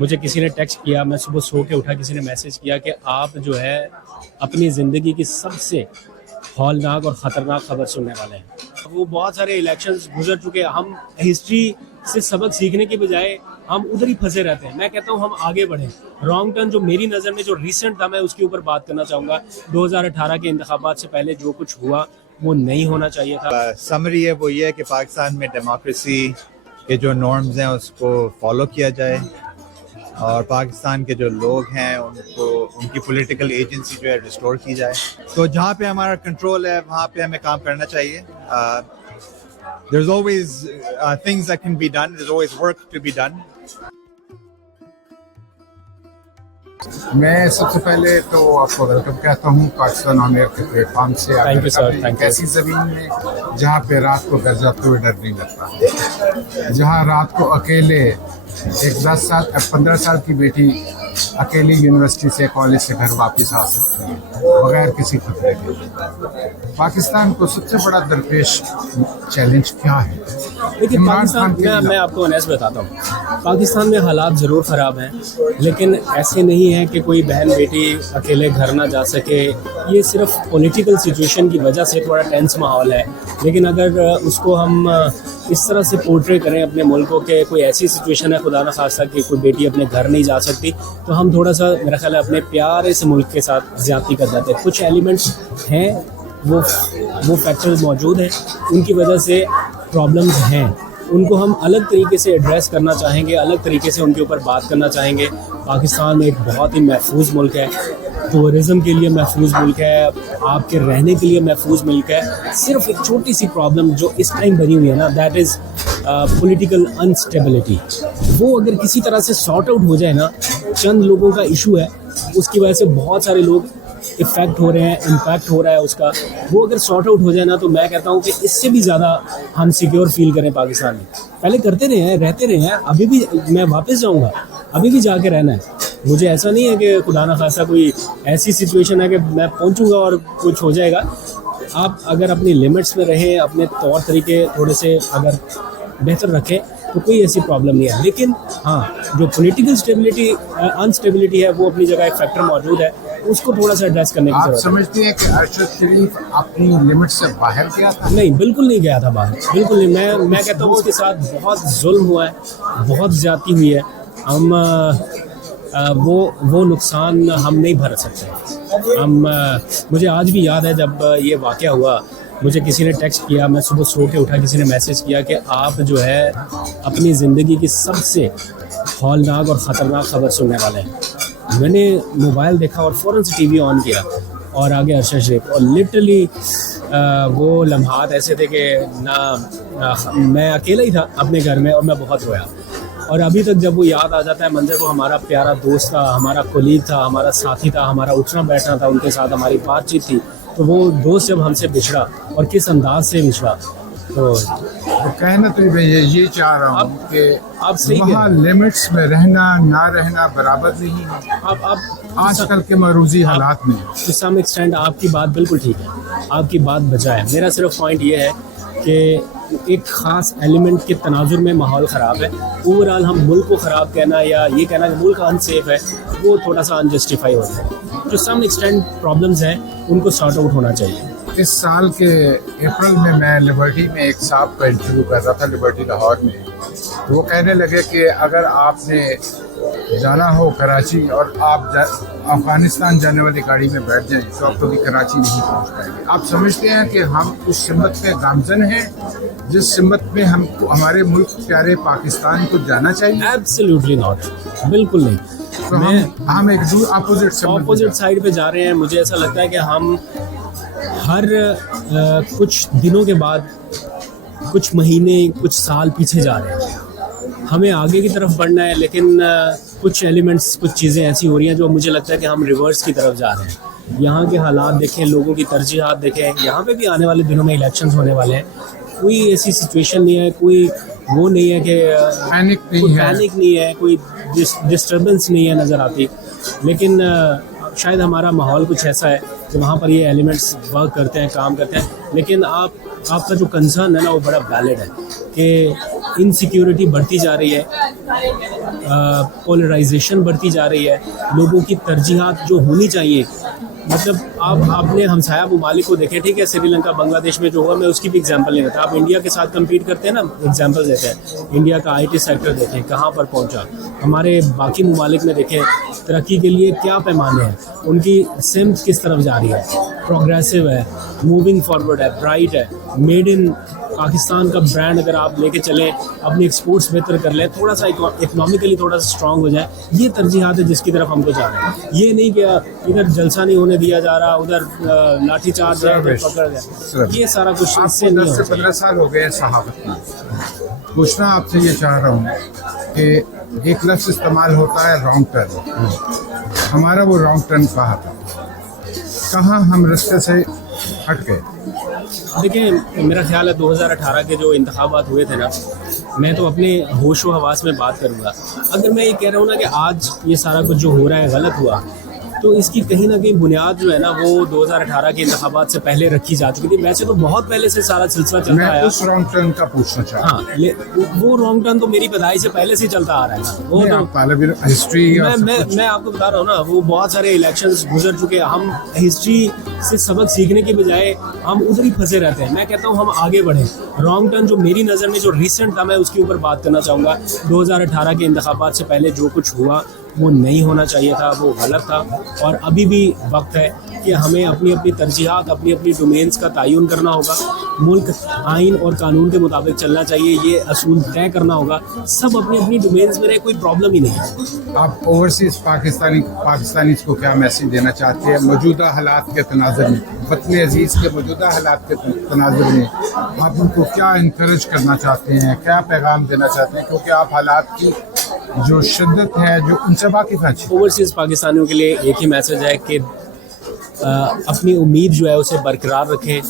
मुझे किसी ने टेक्स्ट किया, मैं सुबह सो के उठा, किसी ने मैसेज किया कि आप जो है अपनी ज़िंदगी की सबसे हौलनाक और ख़तरनाक खबर सुनने वाले हैं। वो बहुत सारे इलेक्शंस गुजर चुके हैं, हम हिस्ट्री से सबक सीखने के बजाय हम उधर ही फंसे रहते हैं। मैं कहता हूँ हम आगे बढ़ें। रॉन्ग टर्न जो मेरी नज़र में जो रिसेंट था, मैं उसके ऊपर बात करना चाहूँगा। 2018 के इंतखाबात से पहले जो कुछ हुआ वो नहीं होना चाहिए था। समरी है वो ये है कि पाकिस्तान में डेमोक्रेसी के जो नॉर्म्स हैं उसको फॉलो किया जाए और पाकिस्तान के जो लोग हैं उनको उनकी पॉलिटिकल एजेंसी जो है रिस्टोर की जाए। तो जहाँ पे हमारा कंट्रोल है वहाँ पे हमें काम करना चाहिए। There's always things that can be done. There's always work to be done. मैं सबसे पहले तो आपको वेलकम कहता हूँ पाकिस्तान ऑन एयर के प्लेटफॉर्म से। Thank you sir, thank you. ऐसी ज़मीन में जहाँ पे रात को घर जाते हुए डर नहीं लगता, जहाँ रात को अकेले एक 15 साल की बेटी अकेली यूनिवर्सिटी से कॉलेज से घर वापस आ सकती है बगैर किसी खतरे के। पाकिस्तान को सबसे बड़ा दरपेश चैलेंज क्या है? देखिए पाकिस्तान में, मैं आपको ऑनेस्ट बताता हूँ, पाकिस्तान में हालात ज़रूर ख़राब हैं, लेकिन ऐसे नहीं है कि कोई बहन बेटी अकेले घर ना जा सके। ये सिर्फ पॉलिटिकल सिचुएशन की वजह से थोड़ा टेंस माहौल है, लेकिन अगर उसको हम इस तरह से पोर्ट्रे करें अपने मुल्कों के, कोई ऐसी सिचुएशन है खुदा न खास्ता कि कोई बेटी अपने घर नहीं जा सकती, तो हम थोड़ा सा मेरा ख्याल है अपने प्यारे से मुल्क के साथ ज़्यादती कर जाते हैं। कुछ एलिमेंट्स हैं, वो फैक्टर्स मौजूद हैं, उनकी वजह से प्रॉब्लम्स हैं, उनको हम अलग तरीके से एड्रेस करना चाहेंगे, अलग तरीके से उनके ऊपर बात करना चाहेंगे। पाकिस्तान में एक बहुत ही महफूज मुल्क है, टूरिज़म के लिए महफूज मुल्क है, आपके रहने के लिए महफूज मुल्क है। सिर्फ एक छोटी सी प्रॉब्लम जो इस टाइम बनी हुई है ना, दैट इज़ पॉलिटिकल अनस्टेबिलिटी। वो अगर किसी तरह से सॉर्ट आउट हो जाए ना, चंद लोगों का इशू है, उसकी वजह से बहुत सारे लोग इफ़ेक्ट हो रहे हैं, इम्पैक्ट हो रहा है उसका, वो अगर सॉर्ट आउट हो जाए ना, तो मैं कहता हूँ कि इससे भी ज़्यादा हम सिक्योर फील करें पाकिस्तान में। पहले करते रहे हैं, रहते रहे हैं, अभी भी मैं वापस जाऊँगा, अभी भी जाके रहना है। मुझे ऐसा नहीं है कि खुदा ना खासा कोई ऐसी सिचुएशन है कि मैं पहुँचूँगा और कुछ हो जाएगा। आप अगर अपनी लिमिट्स में रहें, अपने तौर तरीके थोड़े से अगर बेहतर रखें, तो कोई ऐसी प्रॉब्लम नहीं है। लेकिन हाँ, जो पॉलिटिकल स्टेबिलिटी अनस्टेबिलिटी है वो अपनी जगह एक फैक्टर मौजूद है, उसको थोड़ा सा एड्रेस करने की आप जरूरत है। समझते हैं कि अरशद शरीफ अपनी लिमिट से बाहर गया था? नहीं, बिल्कुल नहीं गया था बाहर, बिल्कुल नहीं। मैं कहता हूँ उसके साथ बहुत जुल्म हुआ है, बहुत ज़्यादती हुई है। हम वो नुकसान हम नहीं भर सकते। मुझे आज भी याद है जब ये वाक़या हुआ, मुझे किसी ने टेक्स्ट किया, मैं सुबह सो के उठा, किसी ने मैसेज किया कि आप जो है अपनी ज़िंदगी की सबसे हौलनाक और ख़तरनाक खबर सुनने वाले हैं। मैंने मोबाइल देखा और फ़ौरन से टीवी ऑन किया और आगे अरशद शरीफ, और लिटरली वो लम्हात ऐसे थे कि मैं अकेला ही था अपने घर में और मैं बहुत रोया। और अभी तक जब वो याद आ जाता है मंजर, वो हमारा प्यारा दोस्त था, हमारा कोलीग था, हमारा साथी था, हमारा उठना बैठना था, उनके साथ हमारी बातचीत थी, तो वो दोस्त जब हमसे बिछड़ा और किस अंदाज से बिछड़ा, तो कहना तो ये चाह रहा हूँ कि आप सही वहाँ लिमिट्स में रहना ना रहना बराबर नहीं है आप आजकल के मरूजी हालात में। टू सम एक्सटेंड आपकी बात बिल्कुल ठीक है, आपकी बात बचा है। मेरा सिर्फ पॉइंट ये है कि एक ख़ास एलिमेंट के तनाजुर में माहौल ख़राब है। ओवरऑल हम मुल्क को ख़राब कहना या ये कहना कि मुल्क अनसेफ है, वो थोड़ा सा अनजस्टिफाई हो रहा है। जो सम एक्सटेंड प्रॉब्लम्स हैं उनको सॉर्ट आउट होना चाहिए। इस साल के अप्रैल में मैं लिबर्टी में एक साहब का इंटरव्यू कर रहा था, लिबर्टी लाहौर में, तो वो कहने लगे कि अगर आपने जाना हो कराची और आप अफ़गानिस्तान जाने वाली गाड़ी में बैठ जाएं तो आप कभी कराची नहीं पहुंच पाएंगे। आप समझते हैं कि हम उस सिमत में गामजन हैं जिस सिमत में हमको हमारे मुल्क प्यारे पाकिस्तान को जाना चाहिए? एब्सोल्युटली नॉट, बिल्कुल नहीं। तो हम एक अपोजिट साइड पे जा रहे हैं। मुझे ऐसा लगता है कि हम हर कुछ दिनों के बाद, कुछ महीने, कुछ साल पीछे जा रहे हैं। हमें आगे की तरफ बढ़ना है, लेकिन कुछ एलिमेंट्स, कुछ चीज़ें ऐसी हो रही हैं जो मुझे लगता है कि हम रिवर्स की तरफ जा रहे हैं। यहाँ के हालात देखें, लोगों की तरजीहात देखें, यहाँ पे भी आने वाले दिनों में इलेक्शंस होने वाले हैं। कोई ऐसी सिचुएशन नहीं है, कोई वो नहीं है कि पैनिक नहीं है, कोई डिस्टर्बेंस नहीं है नज़र आती, लेकिन शायद हमारा माहौल कुछ ऐसा है कि वहाँ पर ये एलिमेंट्स वर्क करते हैं, काम करते हैं। लेकिन आपका जो कंसर्न है ना, वो बड़ा वैलिड है कि इनसिक्योरिटी बढ़ती जा रही है, पोलराइजेशन बढ़ती जा रही है, लोगों की तरजीहात जो होनी चाहिए, मतलब आपने हमसाया ममालिक को देखें, ठीक है, श्रीलंका बांग्लादेश में जो हुआ, मैं उसकी भी एग्जांपल नहीं देता। आप इंडिया के साथ compete करते हैं ना, एग्जांपल देते हैं, इंडिया का IT सेक्टर देखें कहाँ पर पहुँचा, हमारे बाकी ममालिक में देखें तरक्की के लिए क्या पैमाने हैं, उनकी सिमत किस तरफ जा रही है, प्रोग्रेसिव है, मूविंग फॉरवर्ड है, ब्राइट है, मेड इन पाकिस्तान का ब्रांड अगर आप लेके चलें, अपनी एक्सपोर्ट्स बेहतर कर लें, थोड़ा सा इकोनॉमिकली थोड़ा सा स्ट्रांग हो जाए, ये तरजीहात है जिसकी तरफ हमको जा रहे हैं। ये नहीं कि इधर जलसा नहीं होने दिया जा रहा, उधर लाठीचार्ज पकड़ गया, ये सारा कुछ इससे नहीं 10 से 15 साल हो गए सहाफत में। पूछना आपसे ये चाह रहा हूँ कि एक लफ्ज़ इस्तेमाल होता है रॉन्ग टर्न, हमारा वो रॉन्ग टर्न कहाँ था, कहाँ हम रास्ते से हट गए? देखिए, मेरा ख्याल है 2018 के जो इंतखाबात हुए थे ना, मैं तो अपने होश व हवास में बात करूँगा। अगर मैं ये कह रहा हूँ ना कि आज ये सारा कुछ जो हो रहा है गलत हुआ, तो इसकी कहीं ना कहीं बुनियाद जो है ना वो 2018 के इंतखाबात से पहले रखी जा चुकी थी। वैसे तो बहुत पहले से सारा सिलसिला चलता मैं आया। उस रॉन्ग टर्न का पूछना चाहता हूँ। हाँ, वो रॉन्ग टर्न तो मेरी पैदाइश से पहले से ही चलता आ रहा है। वो तो हिस्ट्री मैं आपको बता रहा हूँ ना, वो बहुत सारे इलेक्शंस गुजर चुके हैं, हम हिस्ट्री से सबक सीखने के बजाय हम उधर ही फंसे रहते हैं। मैं कहता हूँ हम आगे बढ़ें। रॉन्ग टर्न जो मेरी नज़र में जो रिसेंट था, मैं उसके ऊपर बात करना चाहूँगा। 2018 के इंतखाबात से पहले जो कुछ हुआ वो नहीं होना चाहिए था, वो गलत था। और अभी भी वक्त है कि हमें अपनी अपनी तरजीहात, अपनी अपनी डोमेन्स का तयन करना होगा। मुल्क आइन और कानून के मुताबिक चलना चाहिए, ये असूल तय करना होगा। सब अपनी अपनी डोमेन्स में रहे, कोई प्रॉब्लम ही नहीं है। आप ओवरसीज पाकिस्तानीज़ को क्या मैसेज देना चाहते हैं मौजूदा हालात के तनाज़ुर में, वतन अजीज़ के मौजूदा हालात के तनाज़ुर में आप उनको क्या इंकरेज करना चाहते हैं, क्या पैगाम देना चाहते हैं? क्योंकि आप हालात की जो शिद्दत है जो उनसे वाकिफ़ हैं। ओवरसीज़ पाकिस्तानियों के लिए एक ही मैसेज है कि अपनी उम्मीद जो है उसे बरकरार रखें,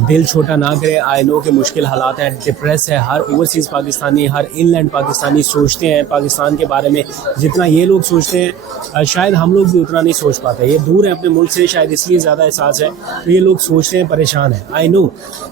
दिल छोटा ना करें। आई नो के मुश्किल हालात हैं, डिप्रेस है हर ओवरसीज़ पाकिस्तानी, हर इनलैंड पाकिस्तानी सोचते हैं पाकिस्तान के बारे में जितना ये लोग सोचते हैं, शायद हम लोग भी उतना नहीं सोच पाते। ये दूर है अपने मुल्क से, शायद इसलिए ज़्यादा एहसास है, तो ये लोग सोचते हैं, परेशान हैं, आई नो।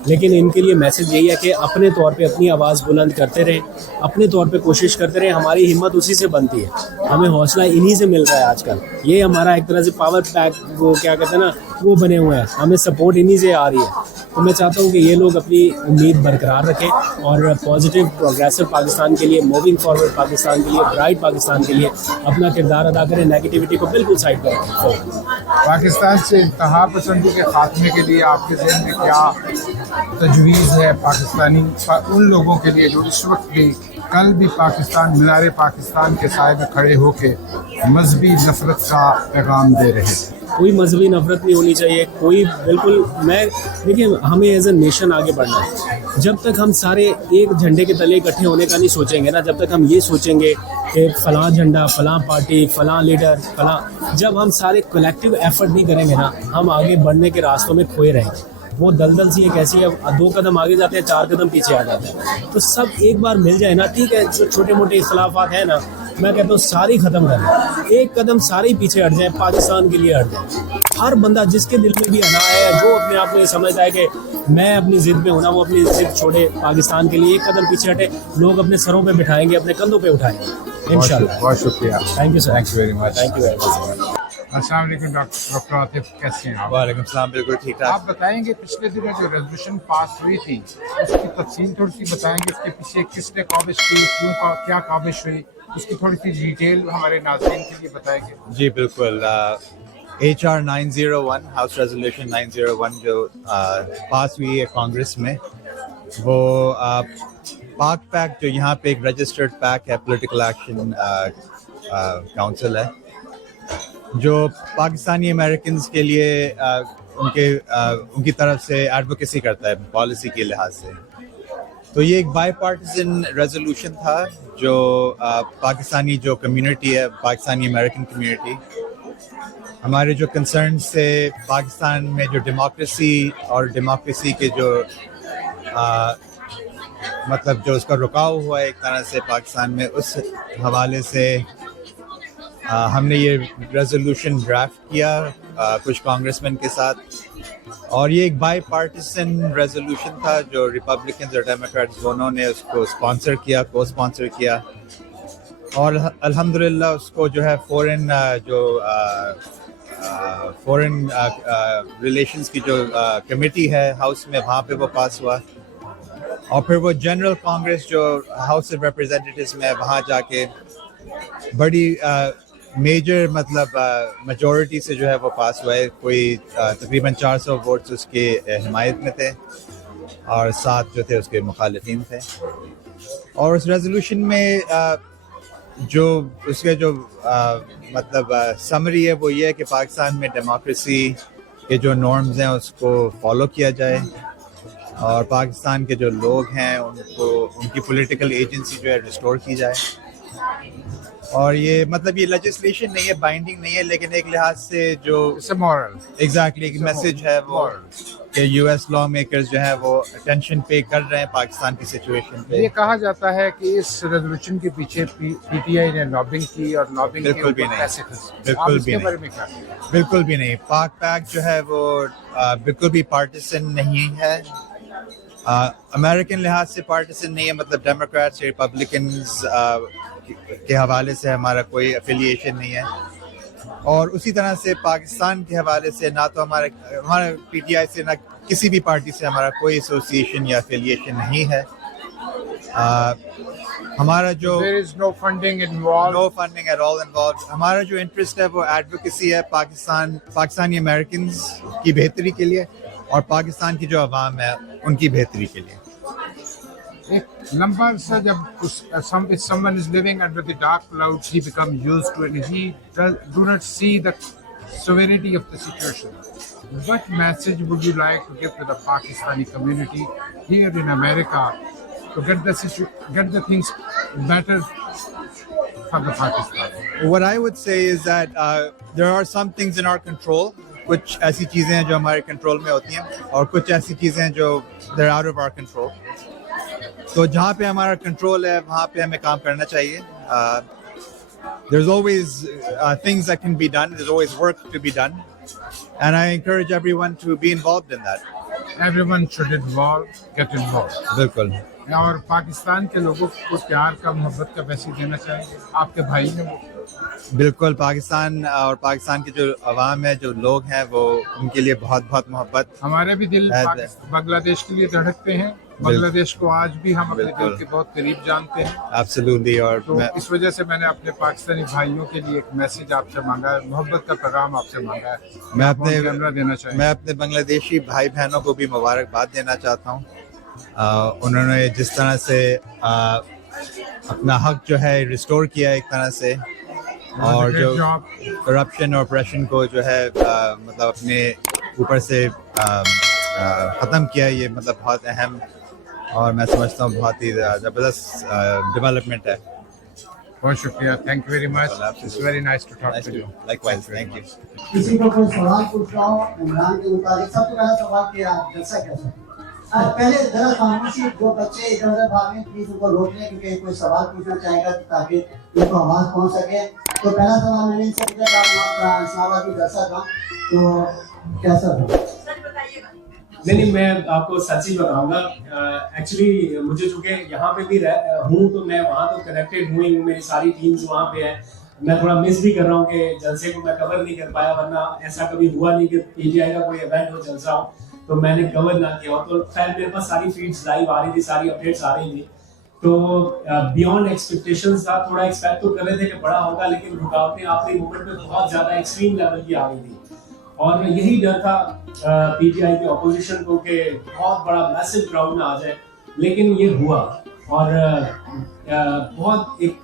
लेकिन इनके लिए मैसेज यही है कि अपने तौर पर अपनी आवाज़ बुलंद करते रहें, अपने तौर पर कोशिश करते रहें। हमारी हिम्मत उसी से बनती है, हमें हौसला इन्हीं से मिल रहा है आजकल। ये हमारा एक तरह से पावर पैक, वो क्या कहते हैं ना, वो बने हुए हैं, हमें सपोर्ट इन्हीं से आ रही है। तो मैं चाहता हूँ कि ये लोग अपनी उम्मीद बरकरार रखें और पॉजिटिव प्रोग्रेसिव पाकिस्तान के लिए, मूविंग फॉरवर्ड पाकिस्तान के लिए, ब्राइट पाकिस्तान के लिए अपना किरदार अदा करें, नेगेटिविटी को बिल्कुल साइड पर रखें। पाकिस्तान से इंतहा पसंदी के खात्मे के लिए आपके ज़हन में क्या तजवीज़ है पाकिस्तानी उन लोगों के लिए जो इस वक्त भी, कल भी पाकिस्तान मीनार पाकिस्तान के साए में खड़े होकर मजहबी नफरत का पैगाम दे रहे थे? कोई मजहबी नफरत नहीं होनी चाहिए, कोई बिल्कुल। मैं देखिए, हमें एज ए नेशन आगे बढ़ना है। जब तक हम सारे एक झंडे के तले इकट्ठे होने का नहीं सोचेंगे ना, जब तक हम ये सोचेंगे कि फ़लाँ झंडा, फ़लाँ पार्टी, फ़लाँ लीडर, फ़लाँ, जब हम सारे कलेक्टिव एफर्ट नहीं करेंगे ना, हम आगे बढ़ने के रास्तों में खोए रहेंगे। वो दलदल सी एक ऐसी है, 2 कदम आगे जाते हैं, 4 कदम पीछे आ जाते हैं। तो सब एक बार मिल जाए ना, ठीक है, जो छोटे मोटे इख्तलाफात हैं ना, मैं कहता हूँ सारी ख़त्म कर दें, एक कदम सारे पीछे हट जाए, पाकिस्तान के लिए हट जाए। हर बंदा जिसके दिल में भी अना है, जो अपने आप को ये समझता है कि मैं अपनी ज़िद पे हूँ ना, वो अपनी ज़िद छोड़े, पाकिस्तान के लिए एक कदम पीछे हटे। लोग अपने सरों पे बिठाएंगे, अपने कंधों पे उठाएंगे इंशाल्लाह। बहुत शुक्रिया, thank you sir, thank you very much. Thank you very much. अस्सलाम वालेकुम डॉक्टर आतिफ, कैसे हैं आप? वालेकुम सलाम, बिल्कुल ठीक ठाक। आप बताएंगे पिछले दिनों जो रेजोल्यूशन पास हुई थी उसकी तफसील थोड़ी सी बताएंगे, उसके पीछे किसने काबिश की, क्यों क्या काबिश हुई, उसकी थोड़ी सी डिटेल हमारे नाज़रीन के लिए बताएंगे? जी बिल्कुल। HR 901, हाउस रेजोल्यूशन 901 जो पास हुई है कांग्रेस में, वो पाक पैक, जो यहाँ पे एक रजिस्टर्ड पैक है, पॉलिटिकल एक्शन काउंसिल है, जो पाकिस्तानी अमेरिकन्स के लिए उनकी तरफ से एडवोकेसी करता है पॉलिसी के लिहाज से। तो ये एक बाई पार्टिजन रेजोल्यूशन था जो पाकिस्तानी जो कम्युनिटी है, पाकिस्तानी अमेरिकन कम्युनिटी, हमारे जो कंसर्न से पाकिस्तान में जो डेमोक्रेसी और डेमोक्रेसी के जो मतलब जो उसका रुकाव हुआ है एक तरह से पाकिस्तान में, उस हवाले से हमने ये रेजोल्यूशन ड्राफ्ट किया कुछ कांग्रेसमैन के साथ, और ये एक बाई पार्टीसन रेजोल्यूशन था जो रिपब्लिकन और डेमोक्रेट्स दोनों ने उसको स्पॉन्सर किया, को स्पॉन्सर किया, और अल्हम्दुलिल्लाह उसको जो है फॉरेन रिलेशंस की जो कमेटी है हाउस में, वहाँ पे वो पास हुआ, और फिर वो जनरल कांग्रेस जो हाउस ऑफ रिप्रेजेंटेटिव्स में, वहाँ जाके बड़ी मेजर मतलब मेजॉरिटी से जो है वो पास हुआ है। कोई तकरीबन 400 वोट्स उसके हिमायत में थे और 7 जो थे उसके मुखालिफिन थे। और उस रेजोल्यूशन में जो उसके जो मतलब समरी है वो ये है कि पाकिस्तान में डेमोक्रेसी के जो नॉर्म्स हैं उसको फॉलो किया जाए, और पाकिस्तान के जो लोग हैं उनको उनकी पॉलिटिकल एजेंसी जो है रिस्टोर की जाए। और ये मतलब ये लेजिस्लेशन नहीं है, बाइंडिंग नहीं है, लेकिन एक लिहाज से जो मॉरल एग्जैक्टली एक मैसेज है वो कि यूएस लॉ मेकर्स जो है वो अटेंशन पे कर रहे हैं पाकिस्तान की सिचुएशन पे। ये कहा जाता है कि इस रेजोल्यूशन के पीछे पीटीआई ने लॉबिंग की और लॉबिंग बिल्कुल भी नहीं, बिल्कुल भी नहीं, बिल्कुल भी नहीं। पाक पैक जो है वो बिल्कुल भी पार्टीसन नहीं है, अमेरिकन लिहाज से पार्टीसन नहीं है, मतलब डेमोक्रेट्स रिपब्लिकन्स के हवाले से हमारा कोई एफिलिएशन नहीं है, और उसी तरह से पाकिस्तान के हवाले से ना तो हमारे पीटीआई से ना किसी भी पार्टी से हमारा कोई एसोसिएशन या एफिलिएशन नहीं है। हमारा जो no funding at all involve, हमारा जो इंटरेस्ट है वो एडवोकेसी है पाकिस्तानी अमेरिकन्स की बेहतरी के लिए और पाकिस्तान की जो अवाम है उनकी बेहतरी के लिए। एक लंबा सा जब someone is living under the dark clouds, he becomes used to it, and he do not see the severity of the situation. What message would you like to give to the Pakistani community here in America to get the things better for the Pakistan? What I would say is that there are some things in our control. कुछ ऐसी चीज़ें हैं जो हमारे control में होती हैं और कुछ ऐसी चीज़ें हैं जो they're out of our control. तो जहाँ पे हमारा कंट्रोल है वहाँ पे हमें काम करना चाहिए. There's always things that can be done. There's always work to be done, and I encourage everyone to be involved in that. Everyone should get involved. बिल्कुल. और पाकिस्तान के लोगों को प्यार का, मोहब्बत का मैसेज देना चाहिए. आपके भाई ने बिल्कुल पाकिस्तान और पाकिस्तान के जो अवाम है, जो लोग हैं, वो उनके लिए बहुत बहुत मोहब्बत. हमारे भी दिल बांग्लादेश के लिए धड़कते हैं. बांग्लादेश को आज भी हम अपने दिल के बहुत करीब जानते हैं. एब्सोल्युटली. और तो इस वजह से मैंने अपने पाकिस्तानी भाइयों के लिए एक मैसेज आपसे मांगा है, मोहब्बत का पैगाम आपसे मांगा है. मैं अपने देना चाहिए. मैं अपने बांग्लादेशी भाई बहनों को भी मुबारकबाद देना चाहता हूँ. उन्होंने जिस तरह से अपना हक जो है रिस्टोर किया एक तरह से, और जो करप्शन और ऑपरेशन को जो है मतलब अपने ऊपर से ख़त्म किया, ये मतलब बहुत अहम और मैं समझता हूँ बहुत ही ज़बरदस्त डेवलपमेंट है. बहुत शुक्रिया. Thank you very much. It's very nice to talk to you. Likewise. Thank you. किसी को कोई सवाल पूछ रहा हो इमरान के मुताबिक, सबसे पहला सवाल कि आप जलसा कैसे. पहले जरा खामोशी, जो बच्चे इधर उधर भागें प्लीज उनको रोक लें, क्योंकि कोई सवाल पूछना चाहेगा ताकि उनको आवाज पहुंच सके. तो पहला सवाल मैंने इनसे पूछा था, इस्लामाबाद में जलसा था तो कैसा था? नहीं, मैं आपको सच ही बताऊंगा. एक्चुअली मुझे चूंकि यहाँ पे भी हूँ तो मैं वहाँ तो कनेक्टेड हूँ, मेरी सारी टीम्स वहाँ पे है. मैं थोड़ा मिस भी कर रहा हूँ कि जलसे को मैं कवर नहीं कर पाया, वरना ऐसा कभी हुआ नहीं कि पीटीआई का कोई इवेंट हो, जलसा हो, तो मैंने कवर ना किया. तो खैर मेरे पास सारी फीड्स लाइव आ रही थी, सारी अपडेट्स आ रही थी. तो बियॉन्ड एक्सपेक्टेशंस था. थोड़ा एक्सपेक्ट तो कर रहे थे कि बड़ा होगा, लेकिन रुकावटें आखिरी मोमेंट पे बहुत ज्यादा एक्सट्रीम लेवल की आ गई थी. और यही डर था पीटीआई के ऑपोजिशन को कि बहुत बड़ा मैसिव क्राउड ना आ जाए. लेकिन ये हुआ, और बहुत एक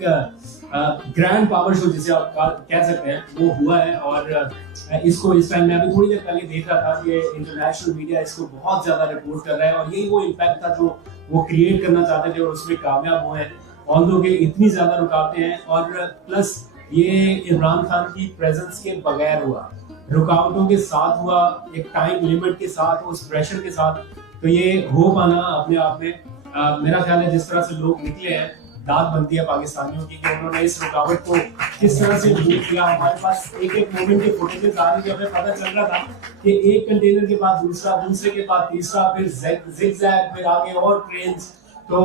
ग्रैंड पावर शो जिसे आप कह सकते हैं वो हुआ है. और इसको इस टाइम मैं अभी थोड़ी देर पहले देख रहा था कि इंटरनेशनल मीडिया इसको बहुत ज्यादा रिपोर्ट कर रहा है, और यही वो इम्पैक्ट था जो वो क्रिएट करना चाहते थे और उसमें कामयाब हुए हैं. ऑल्दो के इतनी ज्यादा रुकावटें हैं, और प्लस ये इमरान खान की प्रेजेंस के बगैर हुआ, रुकावटों के साथ हुआ, एक टाइम लिमिट के साथ, उस प्रेशर के साथ. तो ये हो पाना अपने आप में मेरा ख्याल है जिस तरह से लोग निकले हैं दाद बनती है पाकिस्तानियों की कि उन्होंने इस रुकावट को किस तरह से दूर किया। हमारे पास एक एक मोमेंट की फुटेजेस आ रही थी, हमें पता चल रहा था कि एक कंटेनर के बाद दूसरा, दूसरे के बाद तीसरा, फिर जिगजैग, फिर आगे और ट्रेन्स। तो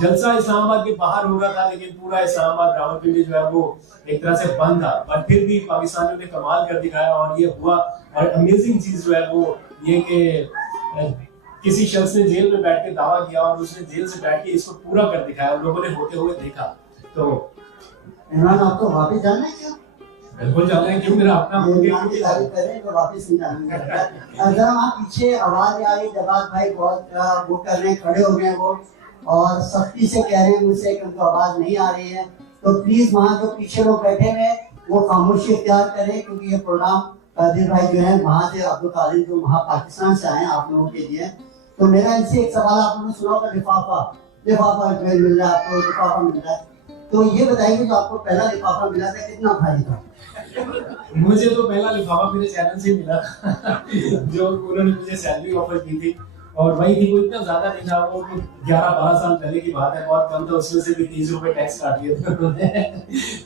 जलसा इस्लामाबाद के बाहर हो रहा था, लेकिन पूरा इस्लामाबाद रावलपिंडी जो है वो एक तरह से बंद था, पर फिर भी पाकिस्तानियों ने कमाल कर दिखाया और ये हुआ। और अमेजिंग चीज जो है वो ये कि किसी शख्स ने जेल में बैठ के दावा किया और उसने जेल से बैठ के इसको पूरा कर दिखाया और लोगों ने होते हुए देखा। तो इमरान आपको वापस जाना है क्या? बिल्कुल जाना है, क्यों, मेरा अपना इमरान की तारीफ करें तो वापस नहीं जाना। जरा वहाँ पीछे आवाज आ रही, जवाब भाई बहुत वो कर रहे हैं, खड़े हो गए वो और सख्ती से कह रहे हैं मुझसे कि उनको आवाज नहीं आ रही है। तो प्लीज वहाँ जो पीछे लोग बैठे हुए वो खामोशी इख्तियार करें, क्योंकि ये प्रोग्राम कादिर भाई जो है वहाँ से, अब्दुल कादिर जो वहाँ पाकिस्तान से आए हैं आप लोगों के लिए। तो मेरा इनसे एक सवाल, आप लोगों ने सुना होगा लिफाफा मिल रहा है आपको, लिफाफा मिल रहा है, तो ये बताइए जो आपको पहला लिफाफा मिला था कितना भारी था? मुझे तो पहला लिफाफा मेरे चैनल से मिला था जो उन्होंने मुझे सैलरी ऑफर की थी, और वही थी, वो इतना ज्यादा नहीं था, वो 11-12 साल पहले की बात है, बहुत कम था, उसमें से भी 30 रुपए टैक्स काट दिए थे उन्होंने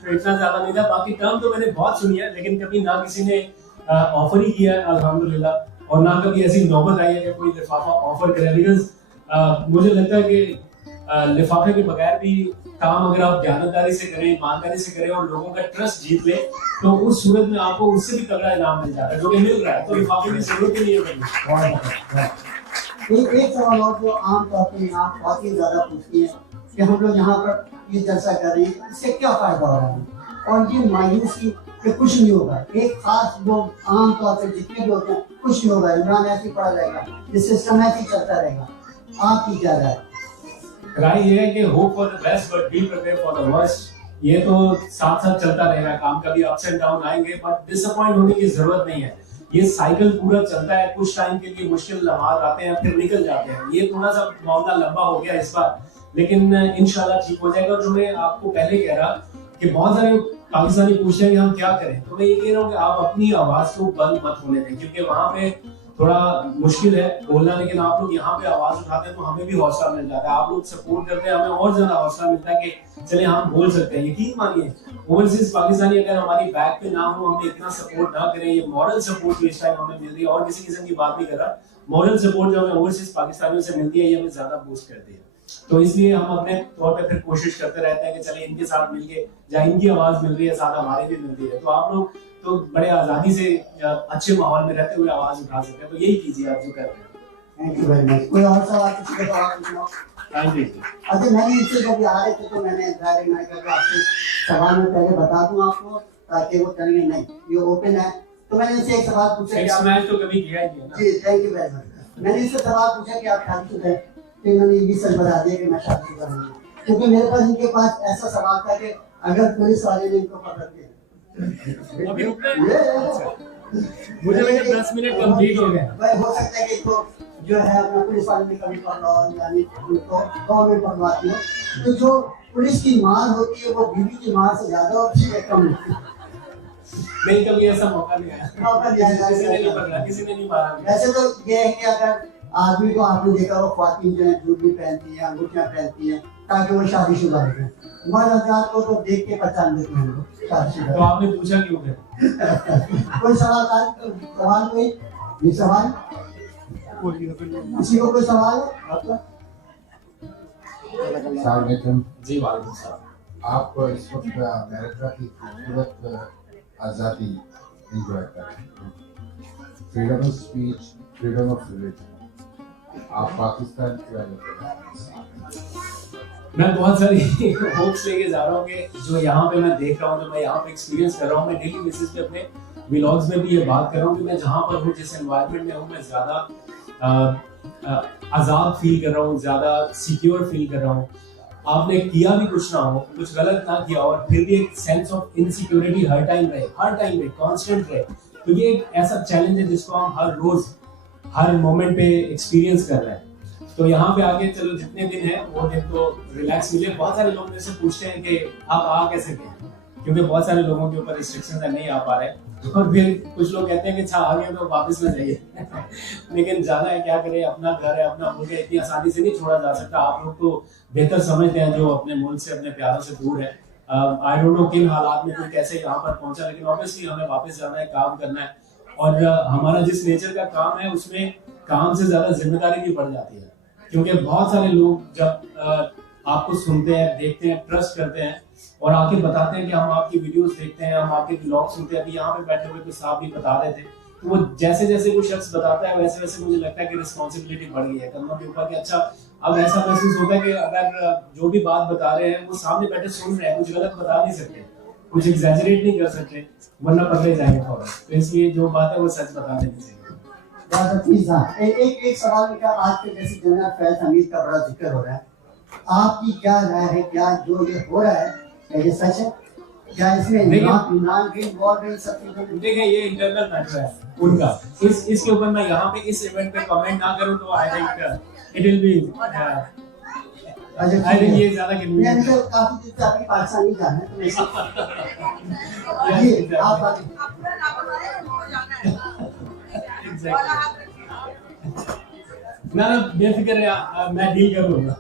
तो इतना ज्यादा नहीं था। बाकी टर्म तो मैंने बहुत सुनी है, लेकिन कभी ना किसी ने ऑफर ही किया है अल्हम्दुलिल्लाह, और ना कभी ऐसी नौबत आई है कि कोई लिफाफा ऑफर करे। बिकॉज मुझे लगता है कि लिफाफे के बगैर भी काम अगर आप दयानतदारी से करें, ईमानदारी से करें और लोगों का ट्रस्ट जीत ले, तो उस सूरत में आपको उससे भी तगड़ा इनाम मिल जाता है, जो कि मिल रहा है। तो लिफाफे की जरूरत ही नहीं है। एक सवाल और जो आम तौर पर आप बहुत ही ज्यादा पूछती है कि हम लोग यहाँ पर ये जलसा कर रहे हैं, इससे क्या फायदा हो रहा है, और ये मायूसी कि कुछ नहीं होगा। एक खास लोग आम तौर पर जितने भी होते हैं कुछ नहीं होगा, इमरान ऐसे ही पड़ा रहेगा, ये सिस्टम ऐसे ही चलता रहेगा, आपकी क्या राय? राय ये है कि hope for the best but be prepare for the worst. ये तो साथ साथ चलता रहेगा, काम कभी अप्स एंड डाउन आएंगे, बट डिसअपॉइंट होने की जरूरत नहीं है। ये साइकिल पूरा चलता है, कुछ टाइम के लिए मुश्किल लम्हात आते हैं, फिर निकल जाते हैं। ये थोड़ा सा मामला लंबा हो गया इस बार, लेकिन इंशाल्लाह ठीक हो जाएगा। और जो मैं आपको पहले कह रहा कि बहुत सारे पाकिस्तानी पूछ रहे हैं कि हम क्या करें, तो मैं ये कह रहा हूँ कि आप अपनी आवाज को बंद मत होने दें, क्योंकि वहां पे थोड़ा मुश्किल है बोलना, लेकिन आप लोग यहाँ पे आवाज उठाते हैं तो हमें भी हौसला मिल जाता है। आप लोग सपोर्ट करते हैं, हमें और ज्यादा हौसला मिलता है कि चले हम बोल सकते हैं। यकीन मानिए, ओवरसीज पाकिस्तानी अगर हमारी बैक पे ना हो, हमें इतना सपोर्ट ना करें, ये मॉरल सपोर्ट इस टाइम हमें मिल रही है, और किसी किस्म की बात नहीं कर रहा, मॉरल सपोर्ट जो हमें ओवरसीज पाकिस्तानियों से मिलती है, ये हमें ज्यादा बूस्ट करती है। तो इसलिए हम अपने तौर पे फिर कोशिश करते रहते हैं कि चले इनके साथ मिलके, जहाँ इनकी आवाज मिल रही है साथ हमारी भी मिल रही है, तो आप लोग तो बड़े आजादी से अच्छे माहौल में रहते हुए आवाज उठा सकते हैं। तो यही कीजिए आप जो कर रहे हैं। Thank you very much. कोई और सवाल किसी का सवाल पूछना? Thank you. अच्छा, मैंने इनसे जब आ रहे थे तो मैंने आपसे सवाल में पहले बता दूं आपको, ताकि वो करेंगे नहीं, ये ओपन है। तो मैंने इनसे एक सवाल पूछा कि मैच तो कभी किया ही नहीं है ना। जी थैंक यू वेरी मच। मैंने इनसे सवाल पूछा कि आप शादीशुदा हैं, तो इन्होंने ये भी सच बता दिया कि मैं शादीशुदा नहीं हूँ, क्योंकि मेरे पास इनके पास ऐसा सवाल था कि अगर पुलिस वाले ने इनको पकड़ के अभी रुक रहे हैं? मुझे लगा 10 मिनट कंप्लीट हो गए। भाई हो सकता है कि इनको जो है अपना पुलिस वाले ने कभी पकड़ा हो, यानी उनको गवर्नमेंट पकड़वाती है, तो जो पुलिस की मार होती है वो बीवी की मार से ज्यादा होती है, कम होती है। नहीं, कभी ऐसा मौका नहीं आया, मौका दिया जाए, किसी ने नहीं पकड़ा, किसी ने नहीं मारा। वैसे तो ये है कि अगर आदमी को आपने देखा वो ख्वातीन जो है जूती पहनती है, अंगूठियां पहनती है, ताकि वो शादीशुदा हो। मर्द हज़रात को तो देख के पहचान देते हैं लोग शादीशुदा। तो आपने पूछा क्यों फिर? कोई सवाल कोई ये सवाल किसी को कोई सवाल है आपका? अस्सलाम वालेकुम। जी वालेकुम सलाम। आप इस वक्त अमेरिका की खूबसूरत आज़ादी एंजॉय कर रहे हैं, freedom of speech, freedom of religion. आप पाकिस्तान क्या लेकर मैं बहुत सारी होप्स लेके जा रहा हूँ कि जो यहाँ पे मैं देख रहा हूँ, जो मैं यहाँ पे एक्सपीरियंस कर रहा हूँ, मैं डेली बेसिस पे अपने व्लॉग्स में भी ये बात कर रहा हूँ कि मैं जहाँ पर हूँ, जिस एनवायरनमेंट में हूँ, मैं ज़्यादा आज़ाद फील कर रहा हूँ, ज़्यादा सिक्योर फील कर रहा हूँ। आपने किया भी कुछ ना हो, कुछ गलत ना किया और फिर भी एक sense of insecurity her time रहे, कांस्टेंट रहे। तो ये एक ऐसा चैलेंज है जिसको हम हर रोज हर मोमेंट पे एक्सपीरियंस कर रहे हैं। तो यहाँ पे आके चलो जितने दिन है वो दिन तो रिलैक्स मिले। बहुत सारे लोग मेरे से पूछते हैं कि आप आ कैसे गए, क्योंकि बहुत सारे लोगों के ऊपर रिस्ट्रिक्शन है, नहीं आ पा रहे। और फिर कुछ लोग कहते हैं कि अच्छा आ गए तो वापस में जाइए लेकिन जाना है, क्या करें, अपना घर है, अपना मुल्क है, इतनी आसानी से नहीं छोड़ा जा सकता। आप लोग तो बेहतर समझते हैं जो अपने मुल्क से, अपने प्यारों से दूर है। आई डोंट नो किन हालात में कोई कैसे यहाँ पर पहुंचा, लेकिन ऑब्वियसली हमें वापस जाना है, काम करना है। और हमारा जिस नेचर का काम है उसमें काम से ज्यादा जिम्मेदारी भी बढ़ जाती है, क्योंकि बहुत सारे लोग जब आपको सुनते हैं, देखते हैं, ट्रस्ट करते हैं और आके बताते हैं कि हम आपकी वीडियोस देखते हैं, हम आपके ब्लॉग सुनते हैं। अभी यहाँ पे बैठे हुए तो साहब भी बता रहे थे, तो वो जैसे जैसे कोई शख्स बताता है वैसे वैसे मुझे लगता है कि रिस्पॉन्सिबिलिटी बढ़ गई है कंधों के ऊपर कि अच्छा अब ऐसा महसूस होता है कि अगर जो भी बात बता रहे हैं वो सामने बैठे सुन रहे हैं, कुछ गलत बता नहीं सकते, कुछ एग्जैजरेट नहीं कर सकते, वरना पकड़े जाएंगे फौरन। तो इसलिए जो बात है वो सच बता देनी चाहिए। एक सवाल का, आज के जैसे जनाब फैज हमीद का बड़ा जिक्र हो रहा है, आपकी क्या राय है? क्या जो ये हो रहा है क्या ये सच है? क्या इसमें इमरान भी इन्वॉल्व है? सब चीजों? देखिए ये इंटरनल मैटर है उनका, इसके ऊपर मैं यहाँ पे इस इवेंट पे कमेंट ना करूँ तो I think it will be I think ये ज्यादा कन्वीनियंट है। काफी दिन से आपकी पाकिस्तानी जाना है तो Yes, आप ना बेफिक्र है, मैं डील कर लूंगा।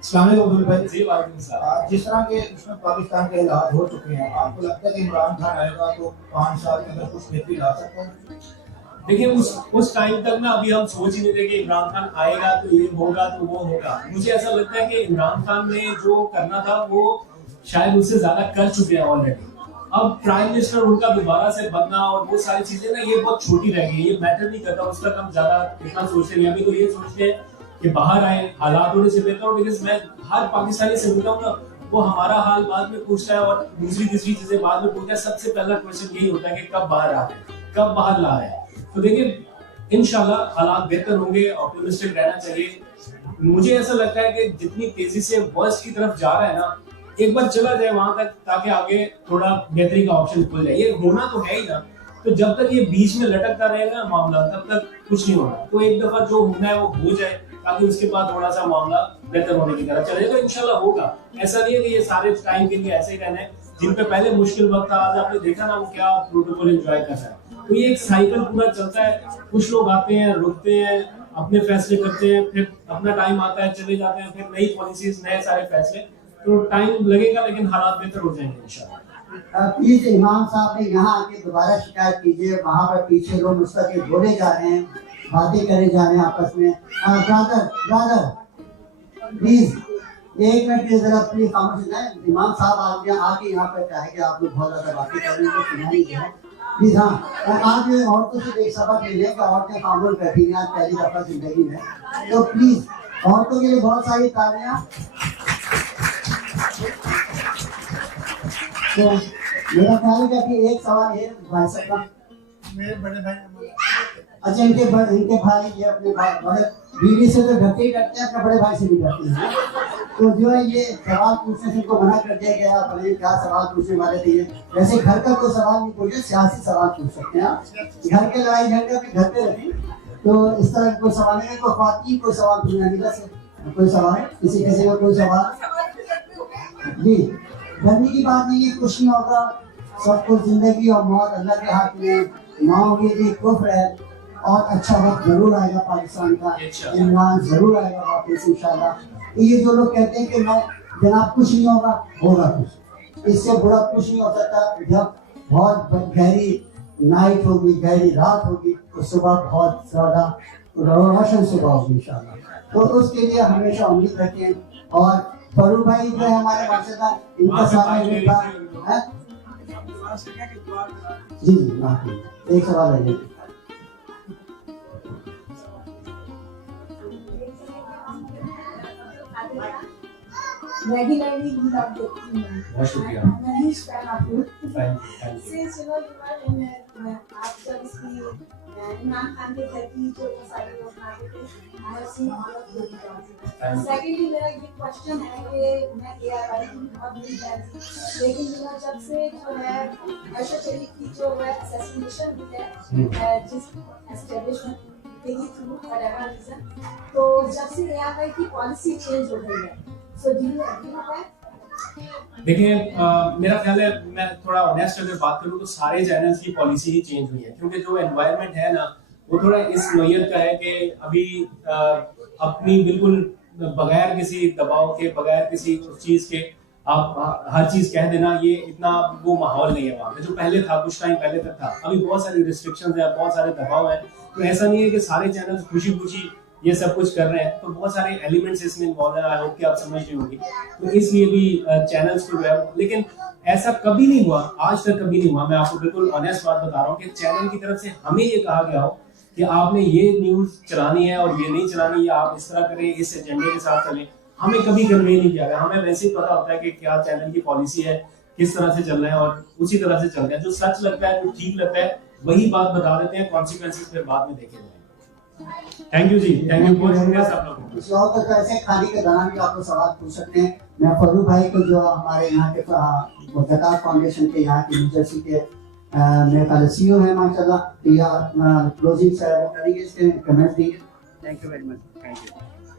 अस्सलाम वालेकुम अब्दुल भाई। जी वालेकुम सलाम। जिस तरह के उसमें पाकिस्तान के हालात हो चुके हैं, आपको लगता है कि इमरान खान आएगा तो 5 साल के अंदर कुछ बेहतरी ला सकता है? देखिए उस टाइम तक ना अभी हम सोच ही नहीं रहे कि इमरान खान आएगा तो ये होगा तो वो होगा। मुझे ऐसा लगता है कि इमरान खान ने जो करना था वो शायद उससे ज्यादा कर चुके हैं ऑलरेडी। अब प्राइम मिनिस्टर उनका दोबारा से बनना और वो सारी चीजें ना ये बहुत छोटी रह गई, ये मैटर नहीं करता, उस तक हम ज्यादा इतना सोचते नहीं। अभी तो ये सोचते हैं कि बाहर आए, हालात होने से बेहतर हो। बिकॉज मैं हर पाकिस्तानी से मिलता हूँ ना, वो हमारा हाल बाद में पूछता है और दूसरी तीसरी चीजें बाद में पूछता है। सबसे पहला क्वेश्चन यही होता है कि कब बाहर आ रहे हैं, कब बाहर ला रहे हैं। तो देखिए इंशाल्लाह हालात बेहतर होंगे, ऑप्टिमिस्टिक रहना चाहिए। मुझे ऐसा लगता है कि जितनी तेजी से वर्स्ट की तरफ जा रहा है ना, एक बार चला जाए वहां तक ताकि आगे थोड़ा बेहतरी का ऑप्शन खुल जाए। ये होना तो है ही ना, तो जब तक ये बीच में लटकता रहेगा मामला तब तक कुछ नहीं होना। तो एक दफा जो होना है वो हो जाए ताकि उसके बाद थोड़ा सा मामला बेहतर होने की तरफ चले, तो इंशाल्लाह होगा। ऐसा नहीं है कि ये सारे टाइम के लिए ऐसे ही रहना है। जिन पे पहले मुश्किल वक्त था, आज आपने देखा ना वो क्या प्रोटोकॉल एंजॉय कर रहा है। तो ये एक साइकिल पूरा चलता है। कुछ लोग आते हैं, रुकते हैं, अपने फैसले करते हैं, फिर अपना टाइम आता है, चले जाते हैं, फिर नई पॉलिसीज, नए सारे फैसले। तो टाइम लगेगा लेकिन हालात बेहतर हो जाएंगे इंशाल्लाह। प्लीज इमाम साहब ने यहाँ आके दोबारा शिकायत कीजिए। वहाँ पर पीछे लोग मुस्तकिल बोले जा रहे हैं, बातें करे जा रहे हैं आपस में। ब्रदर प्लीज एक मिनट के जरा प्लीज खामोश हो जाए। इमाम साहब आके यहाँ पर क्या है कि आप लोग बहुत ज्यादा बातें कर रहे हैं तो सुनाई है प्लीज। हाँ, और आज औरतों से एक सबक ले लें कि औरतें खामोश बैठी हैं आज पहली दफा जिंदगी में। तो प्लीज औरतों के लिए बहुत सारी तालियां। तो मेरा ख्याल है कि एक सवाल है भाई साहब का, मेरे बड़े भाई। अच्छा इनके भाई ये अपने भाई बड़े बीवी से तो डरते ही डरते हैं, अपने बड़े भाई से भी डरते हैं। तो जो है ये सवाल पूछने से इनको मना कर दिया गया। अपने क्या सवाल पूछने वाले थे ये? वैसे घर का कोई सवाल नहीं पूछे, सियासी सवाल पूछ सकते हैं आप। घर के लड़ाई झगड़े अपने घर पे रखें। तो इस तरह कोई सवाल नहीं, कोई ख्वातीन कोई सवाल पूछना नहीं। बस कोई सवाल किसी का कोई सवाल जी? डरने की बात नहीं है, कुछ नहीं होगा। सब कुछ जिंदगी और मौत अल्लाह के हाथ में। माओगे भी कुफ्र है और अच्छा वक्त जरूर आएगा पाकिस्तान का, इमरान जरूर आएगा वापस इंशाल्लाह। ये जो लोग कहते हैं कि मैं जनाब कुछ नहीं होगा, होगा कुछ। इससे बुरा कुछ नहीं हो सकता। जब बहुत गहरी नाइट होगी, गहरी रात होगी, तो सुबह बहुत ज्यादा रोशन सुबह होगी इंशाल्लाह। तो उसके लिए हमेशा उम्मीद रखें। और फरूक भाई जो है हमारे माशाल्लाह, इनका सारा है जी जी। एक सवाल है regularly we have the बहुत शुक्रिया। I'm a huge fan of you. Thank you. Since you know you are in आप जब इसकी इमरान खान के घर की जो सारी लोग बनाते थे, I have seen all of your videos. Secondly मेरा ये question है कि मैं ARI की बहुत बड़ी fan थी, लेकिन जब से जो है अरशद शरीफ की जो है assassination हुई है जिस establishment के थ्रू whatever reason, तो जब से ARI की policy change हो गई है, so do you agree with that? देखिए मेरा ख्याल है, मैं थोड़ा ऑनेस्ट अगर बात करूं तो सारे चैनल्स की पॉलिसी ही चेंज हुई है, क्योंकि जो एनवायरनमेंट है ना वो थोड़ा इस नोयत का है कि अभी अपनी बिल्कुल बगैर किसी दबाव के, बगैर किसी चीज के आप हर चीज कह देना, ये इतना वो माहौल नहीं है वहाँ पे जो पहले था, कुछ टाइम पहले तक था। अभी बहुत सारी रिस्ट्रिक्शंस है, बहुत सारे दबाव है, तो ऐसा नहीं है कि सारे चैनल्स खुशी खुशी ये सब कुछ कर रहे हैं, तो बहुत सारे एलिमेंट्स इसमें इन्वॉल्व है। आई होप कि आप समझ रही होंगी, तो इसलिए भी चैनल्स को जो है, लेकिन ऐसा कभी नहीं हुआ, आज तक कभी नहीं हुआ, मैं आपको बिल्कुल ऑनेस्ट बात बता रहा हूँ कि चैनल की तरफ से हमें ये कहा गया हो कि आपने ये न्यूज चलानी है और ये नहीं चलानी, या आप इस तरह करें, इस एजेंडे के साथ चलें। हमें कभी कन्वे नहीं किया गया, हमें वैसे ही पता होता है कि क्या चैनल की पॉलिसी है, किस तरह से चल रहे हैं, और उसी तरह से चल रहे हैं। जो सच लगता है, जो ठीक लगता है, वही बात बता देते हैं, कॉन्सिक्वेंसेस फिर बाद में देखे जाएंगे। थैंक यू जी, थैंक यू बहुत शुक्रिया सब लोगों को। किसी और तक ऐसे खाली के दौरान भी आपको सवाल पूछ सकते हैं। मैं फरूक भाई को, जो हमारे यहाँ के ज़कात फाउंडेशन के यहाँ के न्यू जर्सी के मेरे ख्याल CEO है माशाल्लाह, या क्लोजिंग से वो करेंगे, इसके कमेंट देंगे। Thank you very much. Thank you.